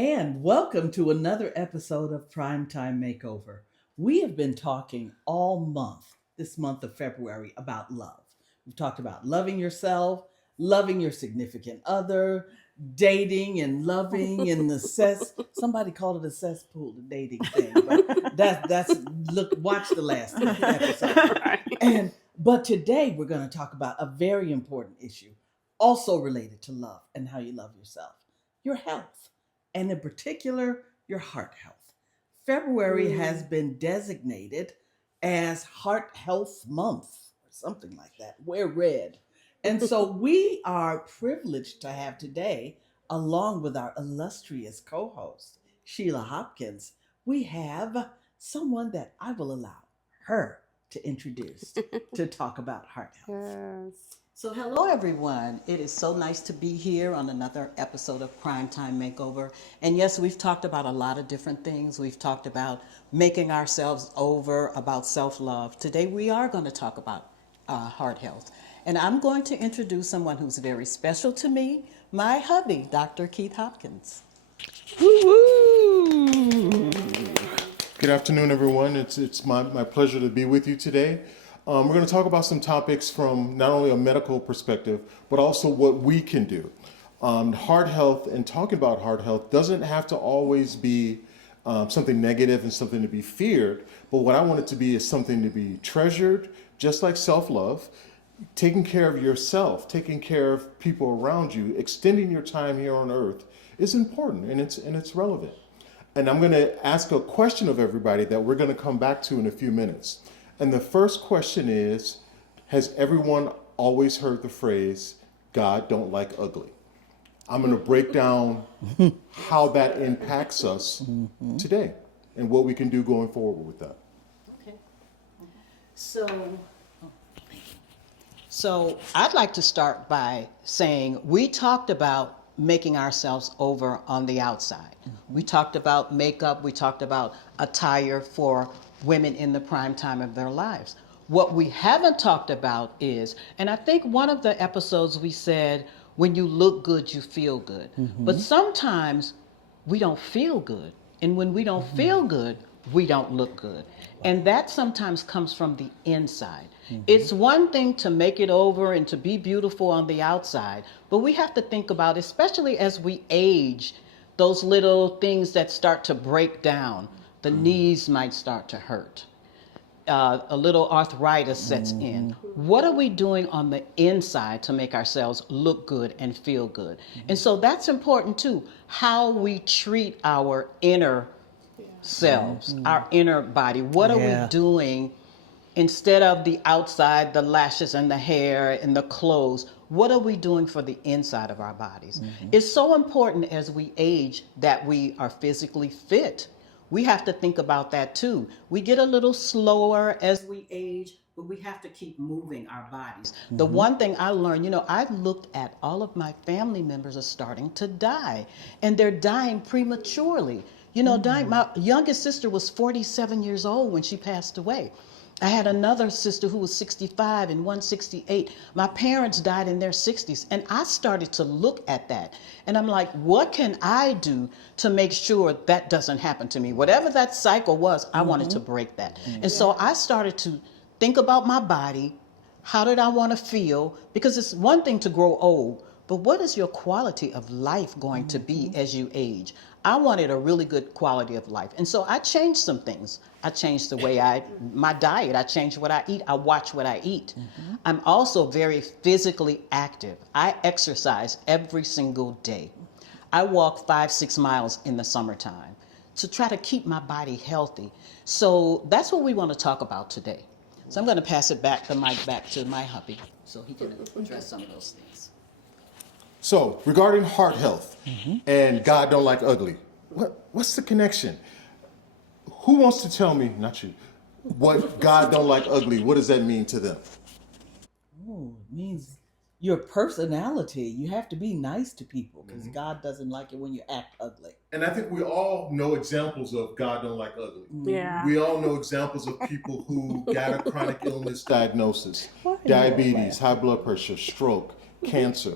And welcome to another episode of Primetime Makeover. We have been talking all month, this month of February, about love. We've talked about loving yourself, loving your significant other, dating and loving and somebody called it a cesspool, the dating thing, but that's look watch the last episode. Right. But today we're going to talk about a very important issue, also related to love and how you love yourself, your health, and in particular, your heart health. February has been designated as Heart Health Month or something like that. Wear red. And so we are privileged to have today, along with our illustrious co host, Sheila Hopkins, we have someone that I will allow her to introduce to talk about heart health. Yes. So, hello everyone. It is so nice to be here on another episode of Primetime Makeover. And yes, we've talked about a lot of different things. We've talked about making ourselves over, about self-love. Today we are going to talk about heart health. And I'm going to introduce someone who's very special to me, my hubby, Dr. Keith Hopkins. Woo-woo. Good afternoon, everyone. It's my pleasure to be with you today. We're going to talk about some topics from not only a medical perspective, but also what we can do. Heart health and talking about heart health doesn't have to always be something negative and something to be feared, but what I want it to be is something to be treasured, just like self-love, taking care of yourself, taking care of people around you, extending your time here on earth is important and it's relevant. And I'm going to ask a question of everybody that we're going to come back to in a few minutes. And the first question is, has everyone always heard the phrase, God don't like ugly? I'm going to break down how that impacts us today and what we can do going forward with that. Okay. So I'd like to start by saying we talked about making ourselves over on the outside. We talked about makeup, we talked about attire for women in the prime time of their lives. What we haven't talked about is, and I think one of the episodes we said, when you look good, you feel good. But sometimes we don't feel good. And when we don't feel good, we don't look good. And that sometimes comes from the inside. It's one thing to make it over and to be beautiful on the outside, but we have to think about, especially as we age, those little things that start to break down. The knees might start to hurt. A little arthritis sets in. What are we doing on the inside to make ourselves look good and feel good? And so that's important too, how we treat our inner selves, our inner body. What are we doing instead of the outside, the lashes and the hair and the clothes? What are we doing for the inside of our bodies? It's so important as we age that we are physically fit. We have to think about that too. We get a little slower as we age, but we have to keep moving our bodies. The one thing I learned, I looked at all of my family members are starting to die, and they're dying prematurely. Dying. My youngest sister was 47 years old when she passed away. I had another sister who was 65 and 168. My parents died in their 60s. And I started to look at that. And I'm like, what can I do to make sure that doesn't happen to me? Whatever that cycle was, I wanted to break that. And so I started to think about my body. How did I want to feel? Because it's one thing to grow old, but what is your quality of life going to be as you age? I wanted a really good quality of life. And so I changed some things. I changed the way my diet, I changed what I eat, I watch what I eat. I'm also very physically active. I exercise every single day. I walk 5-6 miles in the summertime to try to keep my body healthy. So that's what we want to talk about today. So I'm going to pass the mic back to my hubby so he can address some of those things. So, regarding heart health and God don't like ugly, what's the connection? Who wants to tell me, not you, what God don't like ugly, what does that mean to them? Oh, it means your personality. You have to be nice to people because God doesn't like it when you act ugly. And I think we all know examples of God don't like ugly. Yeah. We all know examples of people who got a chronic illness diagnosis, diabetes, high blood pressure, stroke, cancer.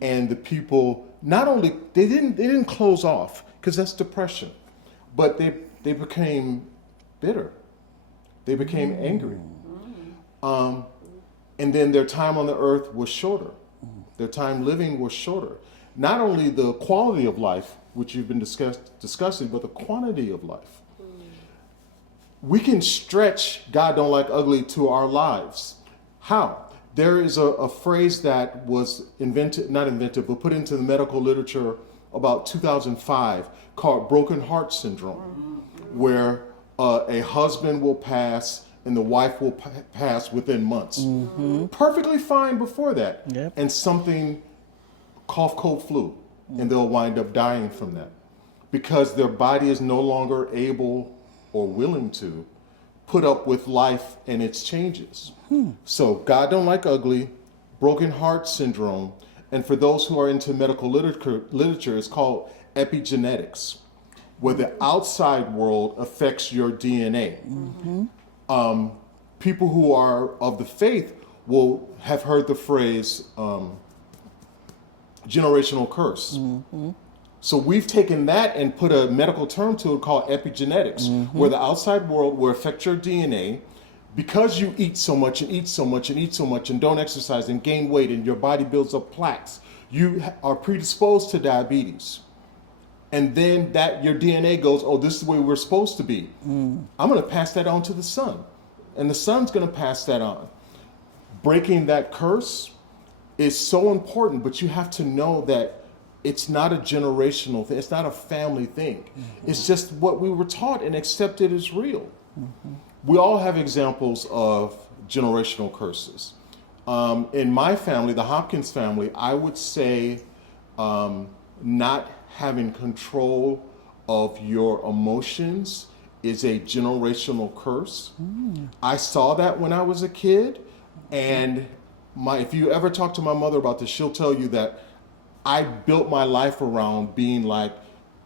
And the people, not only, they didn't close off because that's depression. But they became bitter. They became angry. And then their time on the earth was shorter. Their time living was shorter. Not only the quality of life, which you've been discussing, but the quantity of life. We can stretch God don't like ugly to our lives. How? There is a phrase that was not invented, but put into the medical literature about 2005 called broken heart syndrome, where a husband will pass and the wife will pass within months. Perfectly fine before that. Yep. And something, cough, cold, flu, and they'll wind up dying from that because their body is no longer able or willing to put up with life and its changes. So God don't like ugly, broken heart syndrome, and for those who are into medical literature, it's called epigenetics, where the outside world affects your DNA. People who are of the faith will have heard the phrase generational curse. So we've taken that and put a medical term to it called epigenetics, where the outside world will affect your DNA because you eat so much and eat so much and eat so much and don't exercise and gain weight and your body builds up plaques. You are predisposed to diabetes. And then that your DNA goes, oh, this is the way we're supposed to be. I'm going to pass that on to the son. And the son's going to pass that on. Breaking that curse is so important, but you have to know that it's not a generational thing. It's not a family thing. It's just what we were taught and accepted as real. We all have examples of generational curses. In my family, the Hopkins family, I would say not having control of your emotions is a generational curse. I saw that when I was a kid, and if you ever talk to my mother about this, she'll tell you that I built my life around being like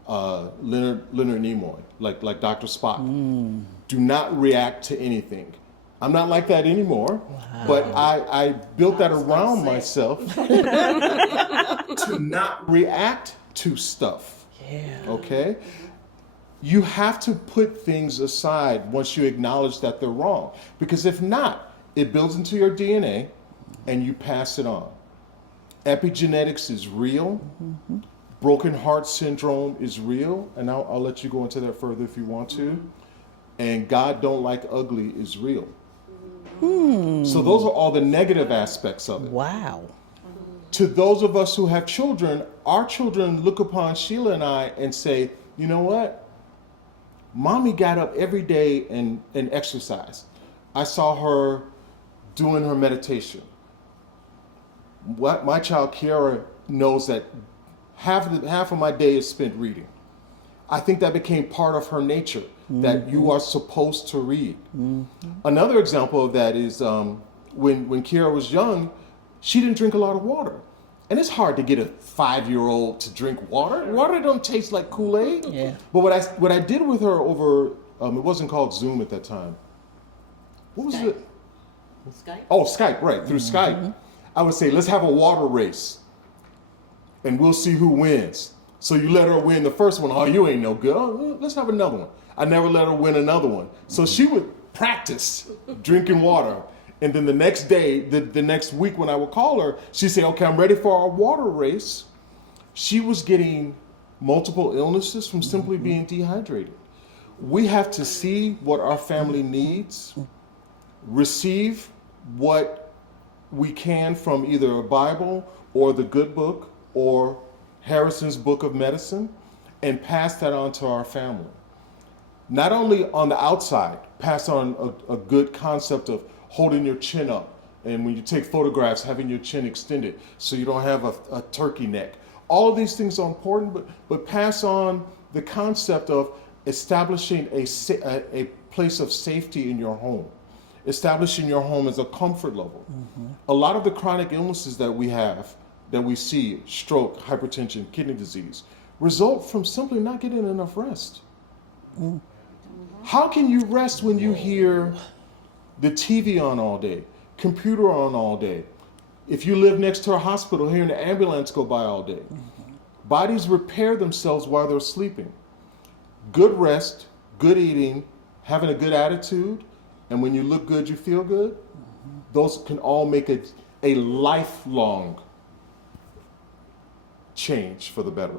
Leonard Nimoy, like Dr. Spock. Do not react to anything. I'm not like that anymore, but I built that around myself to not react to stuff. Okay? You have to put things aside once you acknowledge that they're wrong. Because if not, it builds into your DNA and you pass it on. Epigenetics is real. Broken heart syndrome is real. And I'll let you go into that further if you want to. And God don't like ugly is real. So those are all the negative aspects of it. Wow. To those of us who have children, our children look upon Sheila and I and say, you know what? Mommy got up every day and exercised. I saw her doing her meditation. My child Kiara knows that half of my day is spent reading. I think that became part of her nature, that you are supposed to read. Another example of that is when Kiara was young, she didn't drink a lot of water. And it's hard to get a 5-year-old to drink water. Water don't taste like Kool-Aid. Yeah. But what I did with her over, it wasn't called Zoom at that time. What was it? Skype? Oh, Skype, right, through Skype. I would say, let's have a water race. And we'll see who wins. So you let her win the first one. Oh, you ain't no good. Oh, let's have another one. I never let her win another one. So she would practice drinking water. And then the next day, the next week when I would call her, she'd say, okay, I'm ready for our water race. She was getting multiple illnesses from simply being dehydrated. We have to see what our family needs, receive what we can from either a Bible or the Good Book or Harrison's Book of Medicine, and pass that on to our family. Not only on the outside, pass on a good concept of holding your chin up, and when you take photographs, having your chin extended so you don't have a turkey neck. All of these things are important, but pass on the concept of establishing a place of safety in your home, establishing your home as a comfort level. A lot of the chronic illnesses that we have, that we see, stroke, hypertension, kidney disease, result from simply not getting enough rest. How can you rest when you hear the TV on all day, computer on all day? If you live next to a hospital, hearing the ambulance go by all day. Bodies repair themselves while they're sleeping. Good rest, good eating, having a good attitude, and when you look good, you feel good. Those can all make a lifelong change for the better,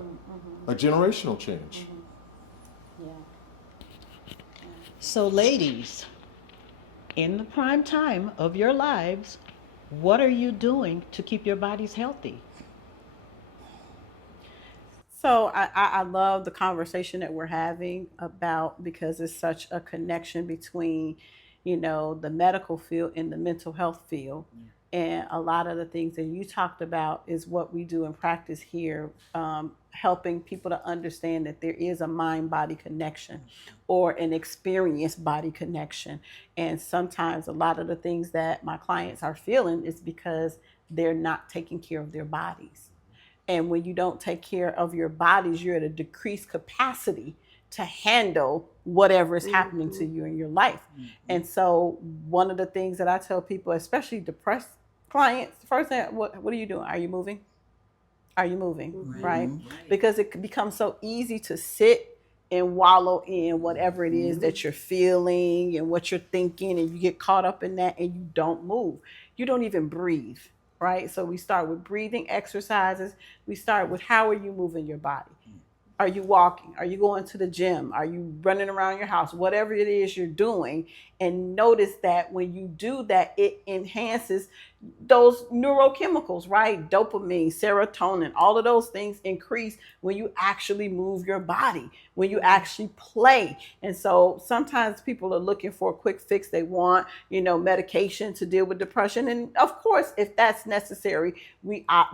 a generational change. So, ladies, in the prime time of your lives, what are you doing to keep your bodies healthy? So I love the conversation that we're having about, because it's such a connection between, the medical field and the mental health field. And a lot of the things that you talked about is what we do in practice here, helping people to understand that there is a mind-body connection or an experience-body connection. And sometimes a lot of the things that my clients are feeling is because they're not taking care of their bodies. And when you don't take care of your bodies, you're at a decreased capacity to handle whatever is happening to you in your life. And so one of the things that I tell people, especially depressed clients, first thing, what are you doing? Are you moving? Are you moving? Right? Because it becomes so easy to sit and wallow in whatever it is that you're feeling and what you're thinking, and you get caught up in that and you don't move. You don't even breathe. Right? So we start with breathing exercises. We start with, how are you moving your body? Are you walking? Are you going to the gym? Are you running around your house? Whatever it is you're doing. And notice that when you do that, it enhances those neurochemicals, right? Dopamine, serotonin, all of those things increase when you actually move your body, when you actually play. And so sometimes people are looking for a quick fix. They want, medication to deal with depression. And of course, if that's necessary,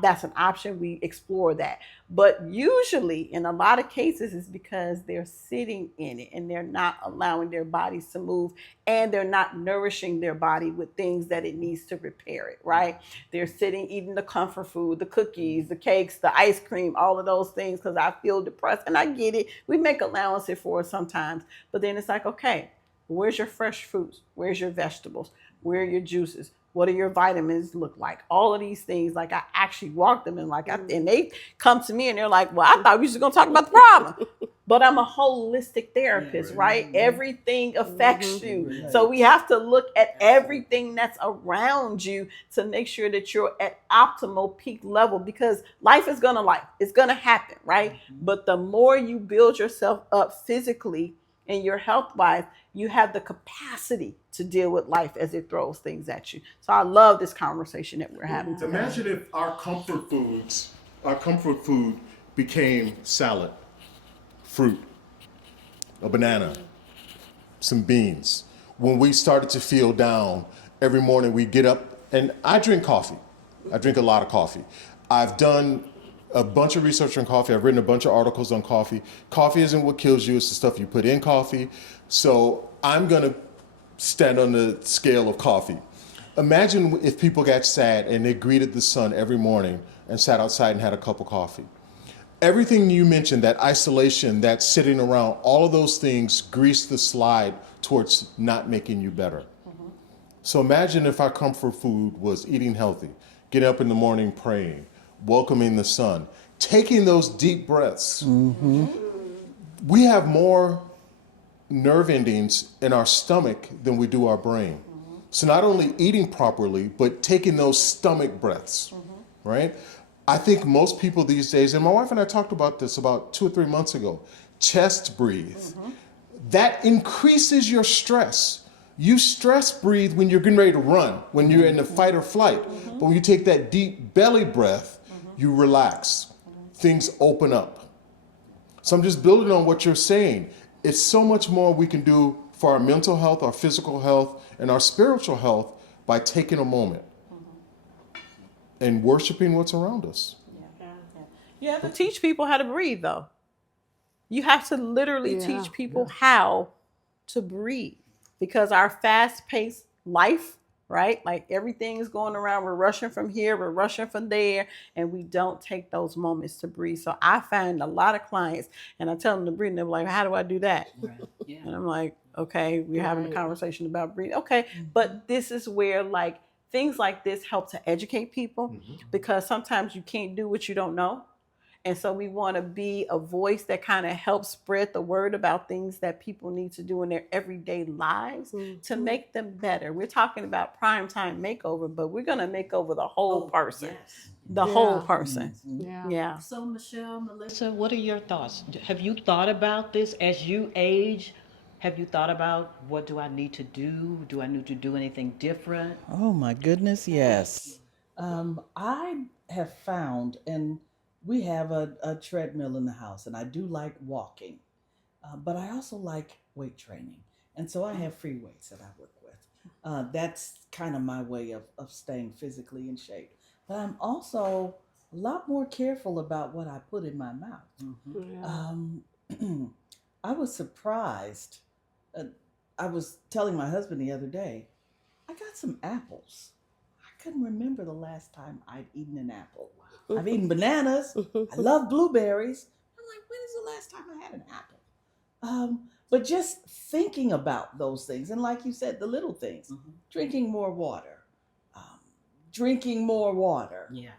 that's an option. We explore that. But usually, in a lot of cases, it's because they're sitting in it and they're not allowing their bodies to move, and they're not nourishing their body with things that it needs to repair it, right? They're sitting eating the comfort food, the cookies, the cakes, the ice cream, all of those things because I feel depressed. And I get it. We make allowances for it sometimes. But then it's like, okay, where's your fresh fruits? Where's your vegetables? Where are your juices? What do your vitamins look like? All of these things, like I actually walk them, and and they come to me and they're like, well, I thought we were just gonna talk about the problem. But I'm a holistic therapist, right? Everything affects you. So we have to look at everything that's around you to make sure that you're at optimal peak level, because life is it's gonna happen, right? But the more you build yourself up physically and your health wise, you have the capacity to deal with life as it throws things at you. So I love this conversation that we're having today. Imagine if our comfort food became salad, fruit, a banana, some beans. When we started to feel down, every morning we get up, and I drink coffee. I drink a lot of coffee. I've done a bunch of research on coffee. I've written a bunch of articles on coffee. Coffee isn't what kills you, it's the stuff you put in coffee. So I'm gonna stand on the scale of coffee. Imagine if people got sad and they greeted the sun every morning and sat outside and had a cup of coffee. Everything you mentioned, that isolation, that sitting around, all of those things grease the slide towards not making you better. So imagine if our comfort food was eating healthy, getting up in the morning praying, welcoming the sun, taking those deep breaths. We have more nerve endings in our stomach than we do our brain. So not only eating properly, but taking those stomach breaths, right? I think most people these days, and my wife and I talked about this about 2 or 3 months ago, chest breathe. That increases your stress. You stress breathe when you're getting ready to run, when you're in the fight or flight. But when you take that deep belly breath, you relax. Things open up. So I'm just building on what you're saying. It's so much more we can do for our mental health, our physical health, and our spiritual health by taking a moment and worshiping what's around us. You have to teach people how to breathe, though. You have to literally teach people how to breathe, because our fast-paced life, right? Like everything is going around. We're rushing from here, we're rushing from there, and we don't take those moments to breathe. So I find a lot of clients, and I tell them to breathe, and they're like, how do I do that? And I'm like, okay, we're having a conversation about breathing. Okay, but this is where things like this help to educate people, because sometimes you can't do what you don't know. And so we want to be a voice that kind of helps spread the word about things that people need to do in their everyday lives to make them better. We're talking about primetime makeover, but we're going to make over the whole person. Yes. The whole person. Mhm. Yeah. So, Michelle, Melissa, what are your thoughts? Have you thought about this as you age? Have you thought about what do I need to do? Do I need to do anything different? Oh my goodness, yes. I have found, and we have a treadmill in the house, and I do like walking, but I also like weight training. And so I have free weights that I work with. That's kind of my way of staying physically in shape. But I'm also a lot more careful about what I put in my mouth. Mm-hmm. I was surprised. Uh, I was telling my husband the other day, I got some apples. I couldn't remember the last time I'd eaten an apple. I've eaten bananas. I love blueberries. I'm like, when is the last time I had an apple? But just thinking about those things, and like you said, the little things, drinking more water, um, drinking more water, Yeah.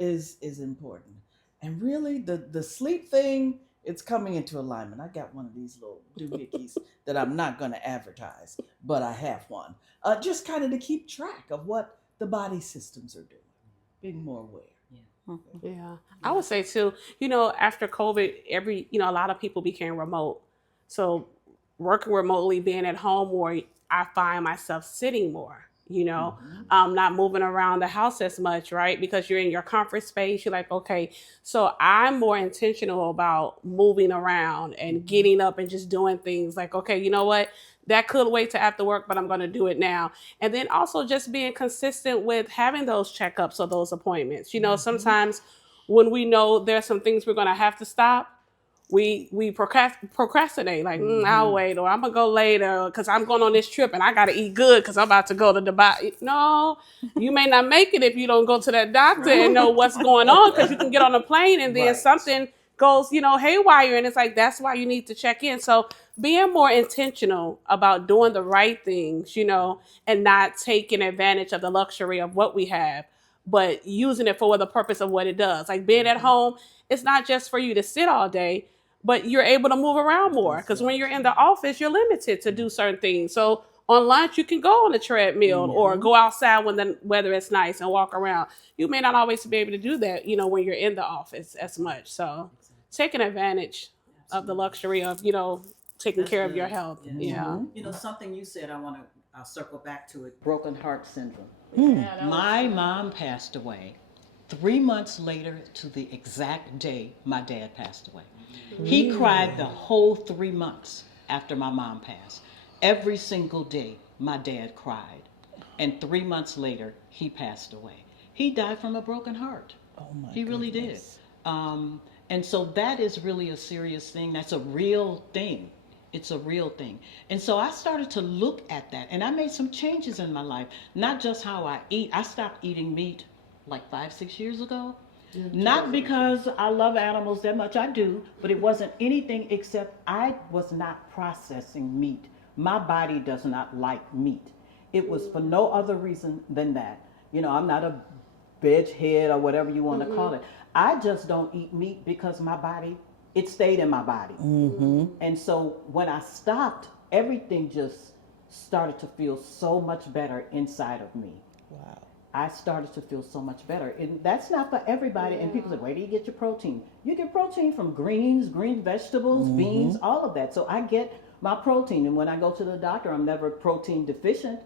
is important. And really, the sleep thing, it's coming into alignment. I got one of these little doohickeys that I'm not going to advertise, but I have one. Just kind of to keep track of what the body systems are doing, being more aware. Yeah. I would say too, after COVID, a lot of people became remote. So working remotely, being at home more, I find myself sitting more, not moving around the house as much, right? Because you're in your comfort space. You're like, okay, so I'm more intentional about moving around and getting up and just doing things like, okay, you know what? That could wait till after work, but I'm going to do it now. And then also just being consistent with having those checkups or those appointments. Sometimes when we know there's some things we're going to have to stop, we procrastinate, like I'll wait, or I'm gonna go later because I'm going on this trip and I gotta eat good because I'm about to go to Dubai. No, you may not make it if you don't go to that doctor and know what's going on, because you can get on a plane and then something goes haywire, and it's like that's why you need to check in. So being more intentional about doing the right things, and not taking advantage of the luxury of what we have, but using it for the purpose of what it does. Like being at home, it's not just for you to sit all day, but you're able to move around more, because when you're in the office, you're limited to do certain things. So on lunch, you can go on a treadmill or go outside when the weather is nice and walk around. You may not always be able to do that, when you're in the office as much. So taking advantage of the luxury of, taking care of your health. Yeah. Something you said, I'll circle back to it. Broken heart syndrome. Yeah, My mom passed away 3 months later to the exact day my dad passed away. He cried the whole 3 months after my mom passed. Every single day, my dad cried. And 3 months later, he passed away. He died from a broken heart. Oh my He really did. goodness. And so that is really a serious thing. That's a real thing. It's a real thing. And so I started to look at that, and I made some changes in my life. Not just how I eat. I stopped eating meat like 5-6 years ago. Not because I love animals that much, I do, but it wasn't anything except I was not processing meat. My body does not like meat. It was for no other reason than that. I'm not a veg head or whatever you want to call it. I just don't eat meat because my body, it stayed in my body. And so when I stopped, everything just started to feel so much better inside of me. Wow. I started to feel so much better. And that's not for everybody. And people say, where do you get your protein? You get protein from greens, green vegetables, beans, all of that. So I get my protein. And when I go to the doctor, I'm never protein deficient.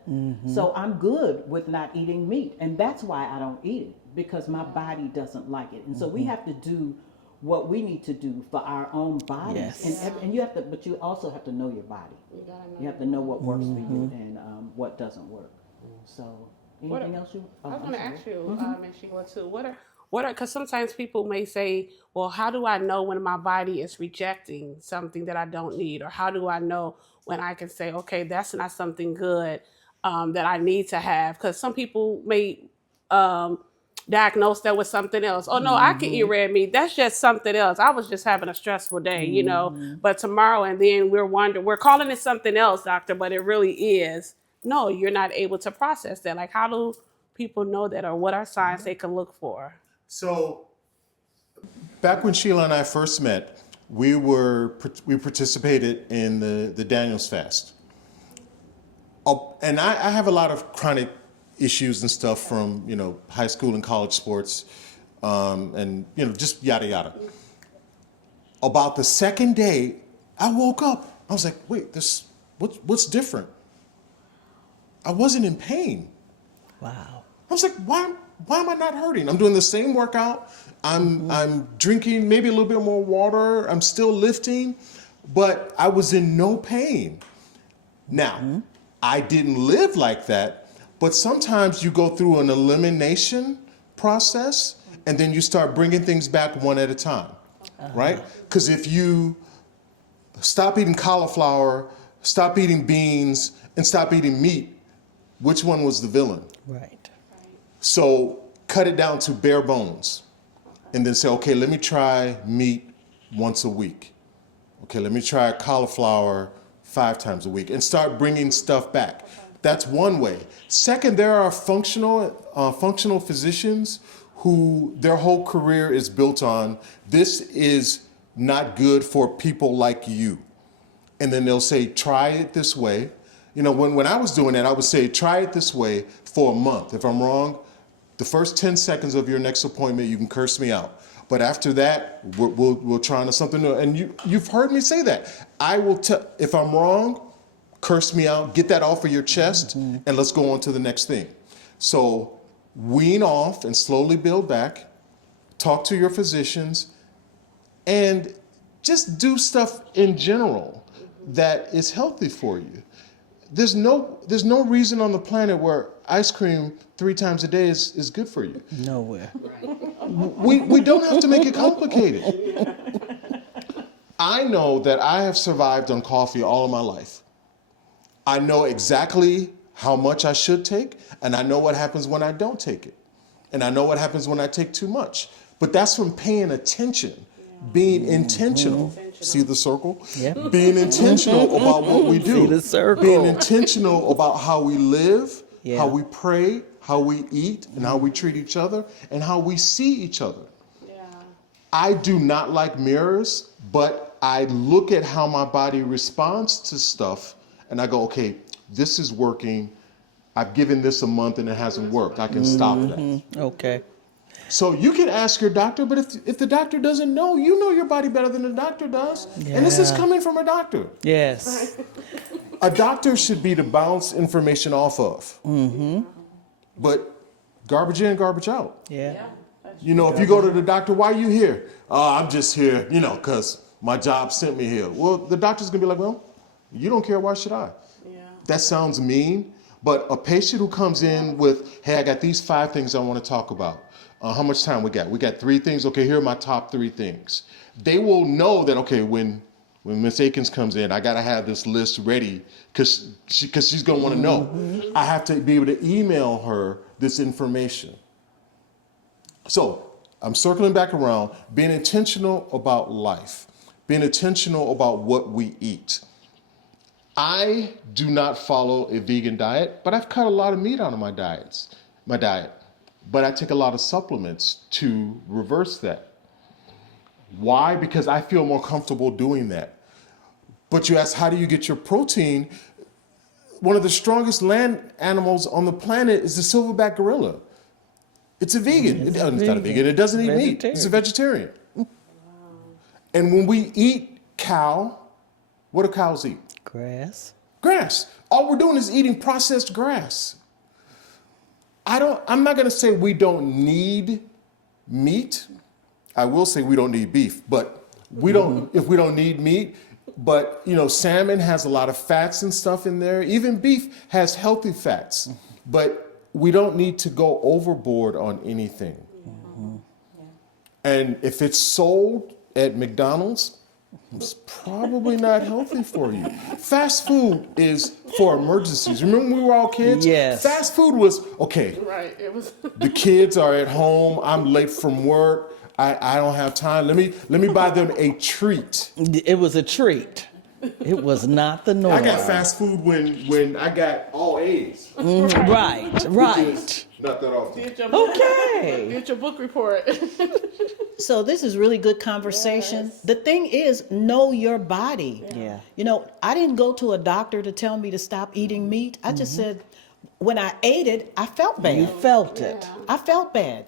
So I'm good with not eating meat. And that's why I don't eat it, because my body doesn't like it. And so we have to do what we need to do for our own bodies. Yes. And you have to, but you also have to know your body. You have to know what works for you and what doesn't work. So anything else you? I was going to ask you, and Sheila too. What are? Because sometimes people may say, "Well, how do I know when my body is rejecting something that I don't need, or how do I know when I can say, okay, that's not something good that I need to have?" Because some people may diagnose that with something else. Oh no, I can eat red meat. That's just something else. I was just having a stressful day, But tomorrow, and then we're calling it something else, doctor, but it really is. No, you're not able to process that. Like, how do people know that, or what are signs they can look for? So Back when Sheila and I first met, we participated in the Daniel's fast. And I have a lot of chronic issues and stuff from, high school and college sports, and, just yada, yada. About the second day, I woke up. I was like, wait, what's different? I wasn't in pain. Wow. I was like, why am I not hurting? I'm doing the same workout. I'm drinking maybe a little bit more water. I'm still lifting, but I was in no pain. Now, I didn't live like that, but sometimes you go through an elimination process and then you start bringing things back one at a time, right? Because if you stop eating cauliflower, stop eating beans, and stop eating meat, which one was the villain? Right. So cut it down to bare bones and then say, okay, let me try meat once a week. Okay, let me try cauliflower 5 times a week and start bringing stuff back. That's one way. Second, there are functional physicians who their whole career is built on, this is not good for people like you. And then they'll say, try it this way. When I was doing that, I would say, try it this way for a month. If I'm wrong, the first 10 seconds of your next appointment, you can curse me out. But after that, we'll try on something new. And you've heard me say that. I will if I'm wrong, curse me out, get that off of your chest, and let's go on to the next thing. So wean off and slowly build back. Talk to your physicians, and just do stuff in general that is healthy for you. There's no reason on the planet where ice cream 3 times a day is good for you. Nowhere. We don't have to make it complicated. I know that I have survived on coffee all of my life. I know exactly how much I should take, and I know what happens when I don't take it. And I know what happens when I take too much. But that's from paying attention, being intentional. See the circle? Yeah. Being intentional about what we do. See the circle. Being intentional about how we live, Yeah. how we pray, how we eat, and how we treat each other, and how we see each other. Yeah. I do not like mirrors, but I look at how my body responds to stuff, and I go, okay, this is working. I've given this a month and it hasn't worked. I can stop that. Okay. So you can ask your doctor, but if the doctor doesn't know, you know your body better than the doctor does. And this is Yeah. coming from a doctor. Yes. A doctor should be to bounce information off of. But garbage in, garbage out. Yeah. If you go to the doctor, why are you here? I'm just here, because my job sent me here. Well, the doctor's going to be like, well, you don't care, why should I? Yeah. That sounds mean, but a patient who comes in with, hey, I got these 5 things I want to talk about. How much time we got? We got 3 things. Okay, here are my top 3 things. They will know that, okay, when Miss Akins comes in, I got to have this list ready because she's going to want to know. I have to be able to email her this information. So I'm circling back around, being intentional about life, being intentional about what we eat. I do not follow a vegan diet, but I've cut a lot of meat out of my diet. But I take a lot of supplements to reverse that. Why? Because I feel more comfortable doing that. But you ask, how do you get your protein? One of the strongest land animals on the planet is the silverback gorilla. It's a vegan. It's not a vegan. It doesn't eat meat. It's a vegetarian. And when we eat cow, what do cows eat? Grass. Grass. All we're doing is eating processed grass. I'm not going to say we don't need meat. I will say we don't need beef, but if we don't need meat, but salmon has a lot of fats and stuff in there. Even beef has healthy fats, but we don't need to go overboard on anything. And if it's sold at McDonald's, it's probably not healthy for you. Fast food is for emergencies. Remember when we were all kids? Yes. Fast food was, okay, Right. It was. the kids are at home, I'm late from work, I don't have time. Let me buy them a treat. It was a treat. It was not the norm. I got fast food when I got all A's. Right, Which right. is not that often. Did your Okay. Did your book report. So this is really good conversation. Yes. The thing is, know your body. Yeah. You know, I didn't go to a doctor to tell me to stop eating meat. I just said, when I ate it, I felt bad. You felt it. I felt bad.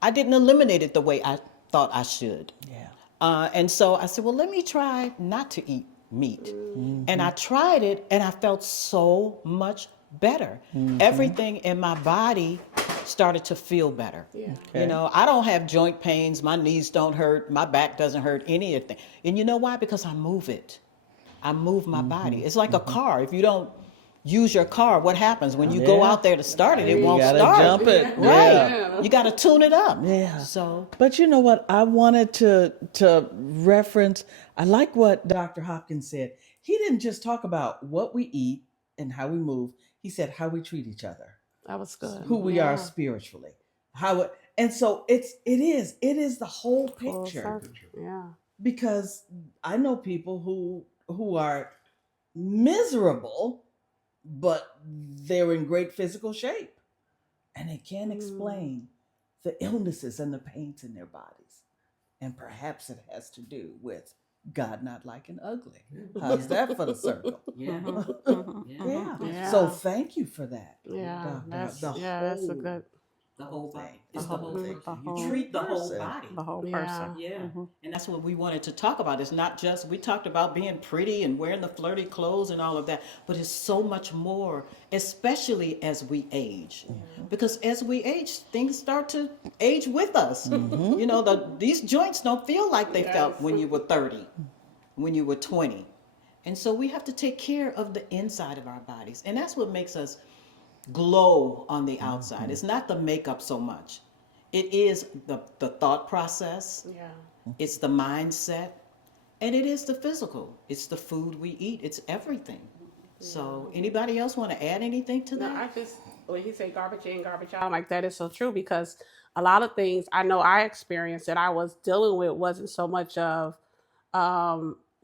I didn't eliminate it the way I thought I should. Yeah. And so I said, well, let me try not to eat meat. And I tried it, and I felt so much better. Everything in my body started to feel better. Yeah. You know, I don't have joint pains. My knees don't hurt. My back doesn't hurt, anything. And you know why? Because I move it. I move my body. It's like a car. If you don't use your car, what happens? When you go Yeah. out there to start it, it You won't gotta start. jump it. Right. Yeah. You got to tune it up. Yeah. So, But you know what? I wanted to reference. I like what Dr. Hopkins said. He didn't just talk about what we eat and how we move. He said how we treat each other, That was good. who we are spiritually, and so it is the whole Full picture. circle. Yeah. Because I know people who are miserable, but they're in great physical shape, and they can't explain the illnesses and the pains in their bodies. And perhaps it has to do with God not liking ugly. How's that for the circle? yeah. Yeah. Yeah. So thank you for that. Yeah. Doctor. That's The that's a whole good. The whole body. thing. It's the whole thing. The whole You treat the whole person. body. The whole Yeah. person. Yeah, and that's what we wanted to talk about. It's not just, we talked about being pretty and wearing the flirty clothes and all of that, but it's so much more, especially as we age. Because as we age, things start to age with us. You know, these joints don't feel like they felt when you were 30, when you were 20. And so we have to take care of the inside of our bodies. And that's what makes us glow on the outside. It's not the makeup so much. It is the thought process. Yeah. It's the mindset, and it is the physical. It's the food we eat. It's everything. So, anybody else want to add anything to No, that? I just when he said garbage in, garbage out, I'm like that is so true because a lot of things I know I experienced that I was dealing with wasn't so much of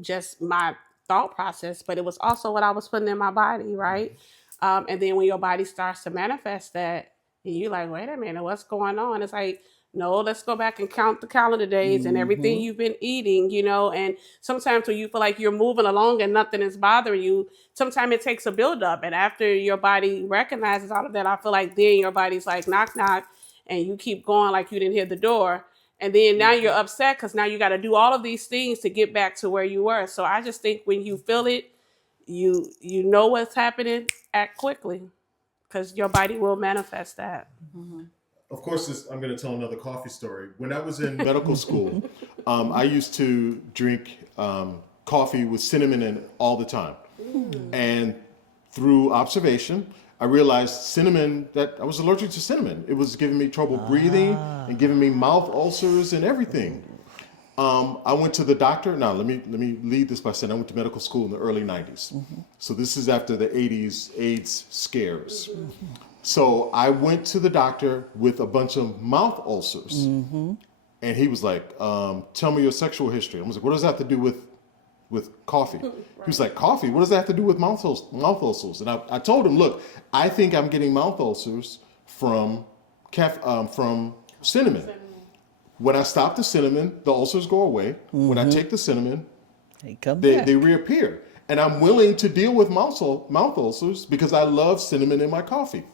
just my thought process, but it was also what I was putting in my body, right? And then when your body starts to manifest that, and you're like, wait a minute, what's going on? It's like, no, let's go back and count the calendar days and everything you've been eating, you know. And sometimes when you feel like you're moving along and nothing is bothering you, sometimes it takes a buildup. And after your body recognizes all of that, I feel like then your body's like, knock, knock, and you keep going like you didn't hear the door. And then now you're upset because now you got to do all of these things to get back to where you were. So I just think when you feel it, you know what's happening, act quickly because your body will manifest that. Of course, I'm going to tell another coffee story. When I was in medical school, I used to drink coffee with cinnamon in it all the time. And through observation, I realized that I was allergic to cinnamon. It was giving me trouble breathing and giving me mouth ulcers and everything. I went to the doctor. Now, let me lead this by saying I went to medical school in the early 90s. So this is after the 80s AIDS scares. So I went to the doctor with a bunch of mouth ulcers. And he was like, tell me your sexual history. I was like, what does that have to do with coffee? He was like, coffee? What does that have to do with mouth ulcers? And I told him, look, I think I'm getting mouth ulcers from cinnamon. When I stop the cinnamon, the ulcers go away. When I take the cinnamon, they reappear. And I'm willing to deal with mouth ulcers because I love cinnamon in my coffee.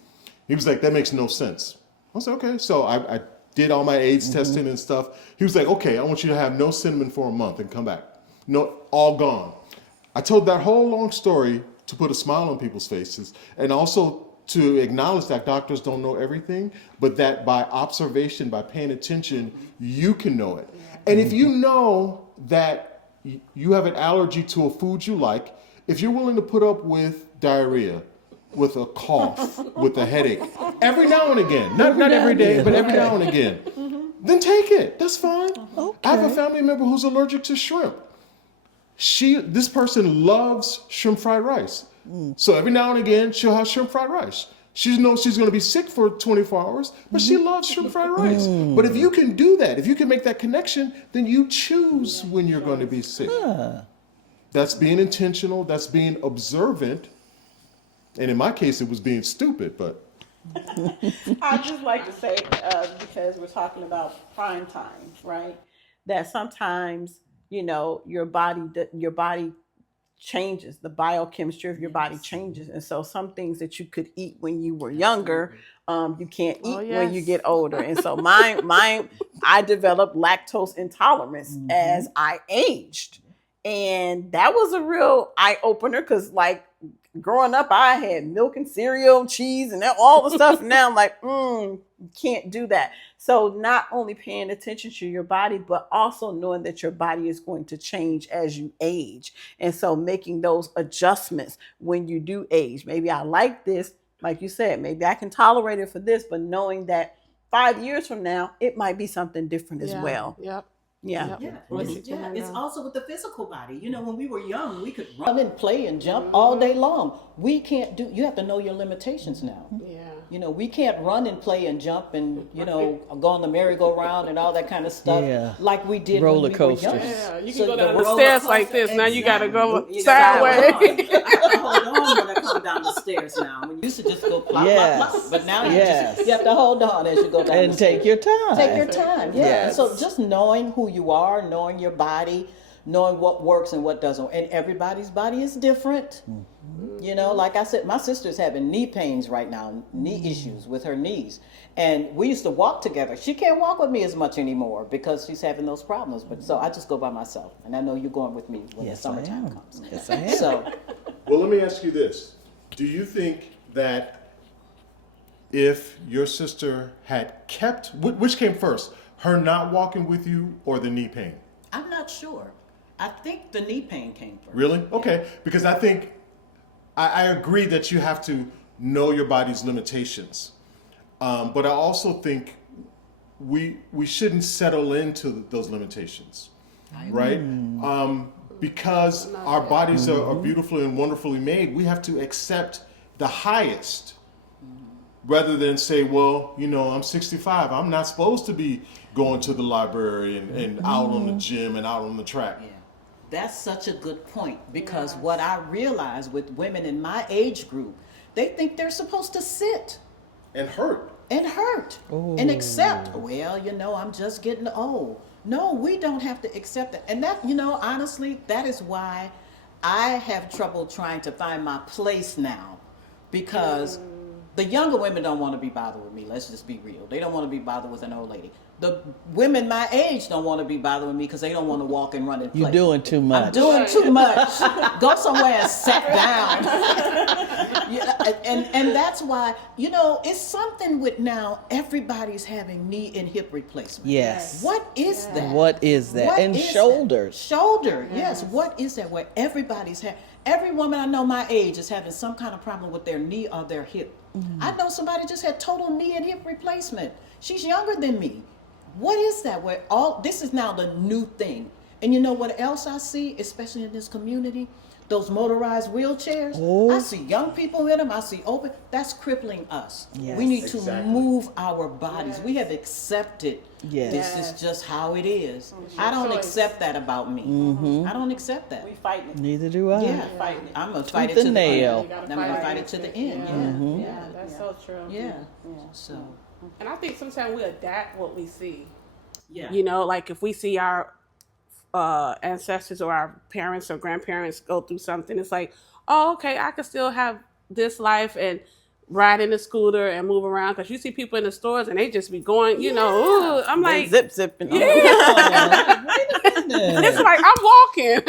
He was like, that makes no sense. I was like, okay. So I did all my AIDS testing and stuff. He was like, okay, I want you to have no cinnamon for a month and come back. No, all gone. I told that whole long story to put a smile on people's faces and also to acknowledge that doctors don't know everything, but that by observation, by paying attention, you can know it. And if you know that you have an allergy to a food you like, if you're willing to put up with diarrhea, with a cough, with a headache, every now and again, not every day, but every now and again, then take it. That's fine. I have a family member who's allergic to shrimp. This person loves shrimp fried rice. So every now and again, she'll have shrimp fried rice. She knows she's going to be sick for 24 hours, but she loves shrimp fried rice. But if you can do that, if you can make that connection, then you choose when you're going to be sick. That's being intentional. That's being observant. And in my case, it was being stupid, but I just like to say, because we're talking about prime time, right? That sometimes, your body changes, the biochemistry of your body changes, and so some things that you could eat when you were younger, you can't eat when you get older. And so mine, I developed lactose intolerance as I aged, and that was a real eye opener because, like, growing up, I had milk and cereal, cheese, and all the stuff. Now I'm like, you can't do that. So not only paying attention to your body, but also knowing that your body is going to change as you age. And so making those adjustments when you do age. Maybe I like this, like you said, maybe I can tolerate it for this, but knowing that 5 years from now, it might be something different as well. Yep. Yeah. Yeah, What it's, you yeah, can it's do. also with the physical body. You know, when we were young, we could run. Run and play and jump all day long. We can't do, you have to know your limitations now. Yeah. You know, we can't run and play and jump and, go on the merry-go-round and all that kind of stuff Yeah. like we did Roller when we were coasters. young. Yeah, you can So go the down the roller stairs like coaster, this. Now you got to go You gotta sideways. hold on. I gotta hold on when I come down the stairs now. When You you used to just go plop, Yes. plop, plop. But now Yes. you have to hold on as you go down And the stairs. take your time. Take your time, yeah. Yes. So just knowing who you are, knowing your body, knowing what works and what doesn't. And everybody's body is different. You know, like I said, my sister's having knee pains right now, knee issues with her knees. And we used to walk together. She can't walk with me as much anymore because she's having those problems. But so I just go by myself. And I know you're going with me when Yes, the I summertime am. comes. Yes, I am. So well, let me ask you this. Do you think that if your sister had kept, which came first, her not walking with you or the knee pain? I'm not sure. I think the knee pain came first. Really? Okay. Because I think, I agree that you have to know your body's limitations. But I also think we shouldn't settle into those limitations, right? Because our bodies are beautifully and wonderfully made, we have to accept the highest rather than say, well, I'm 65. I'm not supposed to be going to the library and out on the gym and out on the track. yeah, that's such a good point because what I realize with women in my age group, they think they're supposed to sit And hurt. and hurt and accept, well, I'm just getting old. No, we don't have to accept it. And that, honestly, that is why I have trouble trying to find my place now because the younger women don't want to be bothered with me. Let's just be real. They don't want to be bothered with an old lady. The women my age don't want to be bothered with me because they don't want to walk and run and play. You're doing too much. I'm doing too much. Go somewhere and sit down. And that's why, it's something with now everybody's having knee and hip replacement. Yes. What is that? What is that? What And is shoulders. that? Shoulder, yes. What is that? Where everybody's every woman I know my age is having some kind of problem with their knee or their hip. I know somebody just had total knee and hip replacement. She's younger than me. What is that? Where this is now the new thing. And you know what else I see, especially in this community? Those motorized wheelchairs. I see young people in them. I see open. That's crippling us. Yes. We need to Exactly. move our bodies. We have accepted Yes. this is just how it is. I don't choice. accept that about me. I don't accept that. We fighting it. Neither do I. Yeah, Fighting it. I'm gonna fight it Tooth to and the nail. end. You gotta I'm gonna fight fight it against to the it. end. Yeah. Yeah, Yeah, that's so true. yeah. So And I think sometimes we adapt what we see. Yeah. Like if we see our ancestors or our parents or grandparents go through something, it's like, oh, okay, I could still have this life and ride in a scooter and move around. Because you see people in the stores and they just be going, ooh, I'm like, Zipping. it's like I'm walking.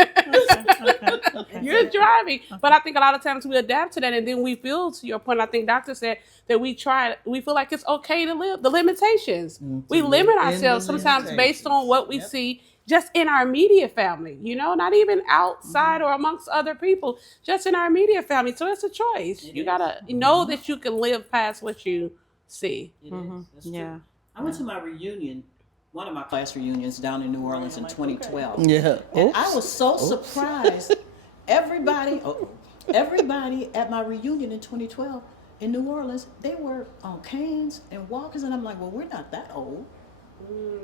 You're driving. But I think a lot of times we adapt to that, and then we feel, to your point, I think Doctor said that we feel like it's okay to live the limitations. We limit live in ourselves the sometimes based on what we Yep. see just in our immediate family, not even outside or amongst other people, just in our immediate family. So it's a choice. You gotta know that you can live past what you see. It is. That's true. Yeah. I went to my reunion, one of my class reunions down in New Orleans in 2012. Yeah. and I was so surprised. Everybody at my reunion in 2012 in New Orleans, they were on canes and walkers, and I'm like, well, we're not that old.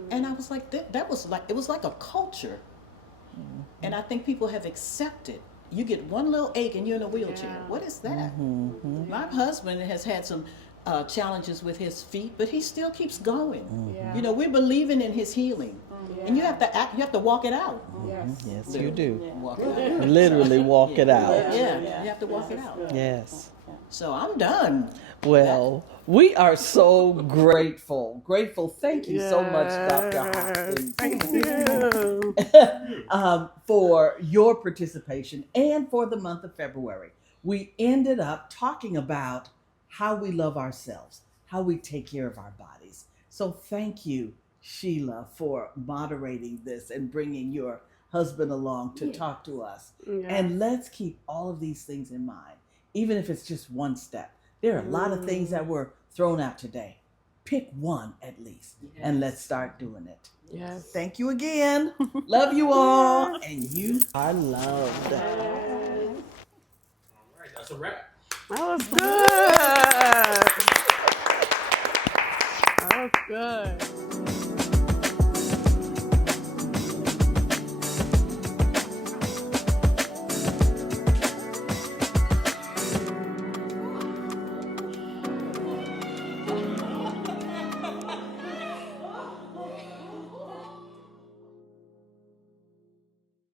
And I was like, that was like, it was like a culture. And I think people have accepted. You get one little ache and you're in a wheelchair. Yeah. What is that? My husband has had some challenges with his feet, but he still keeps going. Yeah. You know, we're believing in his healing, and you have to act, you have to walk it out. Yes, you do. Walk it out. Literally walk it out. Yeah, you have to walk it out. Yes. So I'm done. Well, we are so grateful. Grateful. Thank you so much, Dr. Hopkins. Thank you. For your participation and for the month of February. We ended up talking about how we love ourselves, how we take care of our bodies. So thank you, Sheila, for moderating this and bringing your husband along to talk to us. And let's keep all of these things in mind, even if it's just one step. There are a lot of things that were thrown out today. Pick one at least, and let's start doing it. Yes. Thank you again. Love you all, and you are loved. All right, that's a wrap. That was good. That was good.